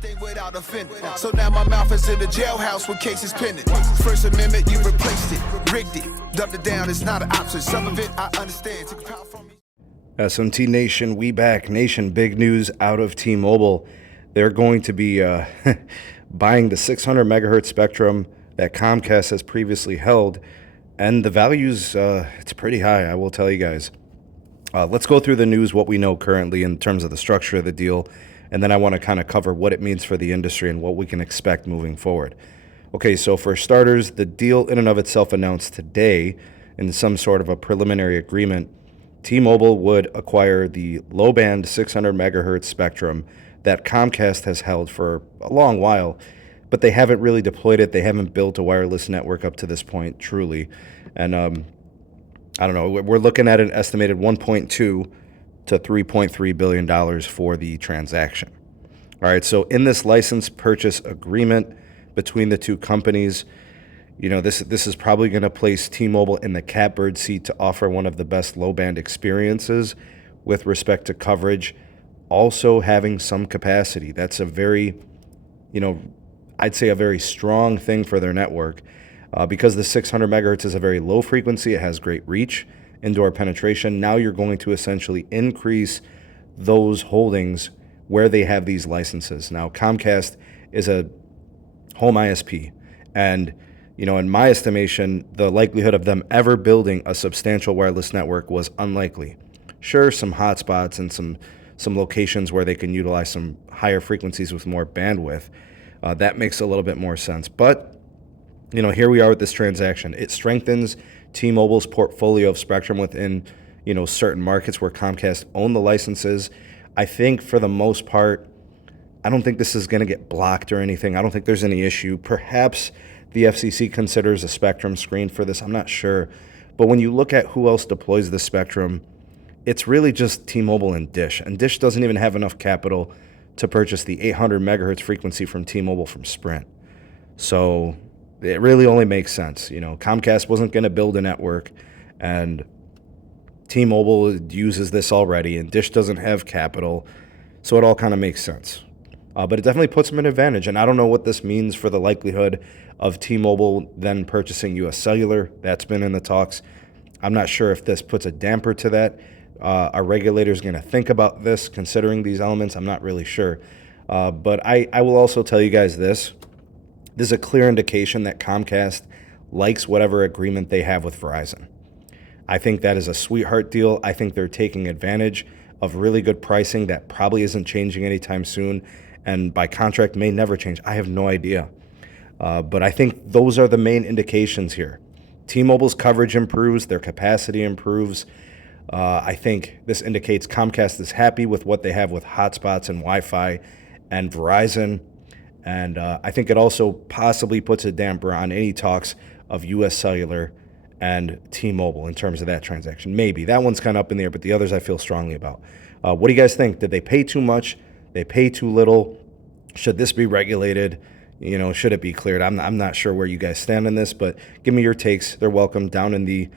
everything without offending. So now my mouth is in the jailhouse with cases pending. First Amendment, you replaced it, rigged it, dumbed it down. It's not an option. Some of it I understand. Took power from me. SMT Nation, we back. Nation, big news out of T-Mobile. They're going to be buying the 600 megahertz spectrum that Comcast has previously held, and the value's it's pretty high, I will tell you guys. Let's go through the news, what we know currently in terms of the structure of the deal, and then I want to kind of cover what it means for the industry and what we can expect moving forward. Okay, so for starters, the deal in and of itself announced today in some sort of a preliminary agreement, T-Mobile would acquire the low-band 600 megahertz spectrum that Comcast has held for a long while, but they haven't really deployed it. They haven't built a wireless network up to this point, truly. And I don't know, we're looking at an estimated $1.2 to $3.3 billion for the transaction. All right, so in this license purchase agreement between the two companies, you know, this is probably going to place T-Mobile in the catbird seat to offer one of the best low-band experiences with respect to coverage, also having some capacity. That's a very, you know, I'd say a very strong thing for their network. Because the 600 megahertz is a very low frequency, it has great reach, indoor penetration. Now you're going to essentially increase those holdings where they have these licenses. Now, Comcast is a home ISP, and you know, in my estimation, the likelihood of them ever building a substantial wireless network was unlikely. Sure, some hotspots and some locations where they can utilize some higher frequencies with more bandwidth. That makes a little bit more sense, but you know, here we are with this transaction. It strengthens T-Mobile's portfolio of spectrum within, you know, certain markets where Comcast owned the licenses. I think for the most part, I don't think this is going to get blocked or anything. I don't think there's any issue. Perhaps the FCC considers a spectrum screen for this. I'm not sure. But when you look at who else deploys the spectrum, it's really just T-Mobile and Dish. And Dish doesn't even have enough capital to purchase the 800 megahertz frequency from T-Mobile from Sprint. So it really only makes sense. You know, Comcast wasn't going to build a network, and T-Mobile uses this already, and Dish doesn't have capital, so it all kind of makes sense. But it definitely puts them at an advantage, and I don't know what this means for the likelihood of T-Mobile then purchasing U.S. Cellular. That's been in the talks. I'm not sure if this puts a damper to that. Are regulators going to think about this, considering these elements? I'm not really sure. But I will also tell you guys this. This is a clear indication that Comcast likes whatever agreement they have with Verizon. I think that is a sweetheart deal. I think they're taking advantage of really good pricing that probably isn't changing anytime soon, and by contract may never change. I have no idea. But I think those are the main indications here. T-Mobile's coverage improves, their capacity improves. I think this indicates Comcast is happy with what they have with hotspots and Wi-Fi and Verizon. And I think it also possibly puts a damper on any talks of U.S. Cellular and T-Mobile in terms of that transaction. Maybe. That one's kind of up in the air, but the others I feel strongly about. What do you guys think? Did they pay too much? They pay too little? Should this be regulated? You know, should it be cleared? I'm not sure where you guys stand on this, but give me your takes. They're welcome down in the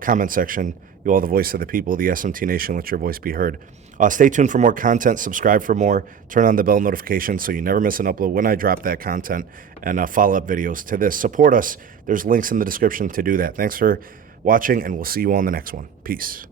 comment section. You all the voice of the people, the SMT Nation. Let your voice be heard. Stay tuned for more content. Subscribe for more. Turn on the bell notification so you never miss an upload when I drop that content, and follow-up videos to this. Support us. There's links in the description to do that. Thanks for watching, and we'll see you all in the next one. Peace.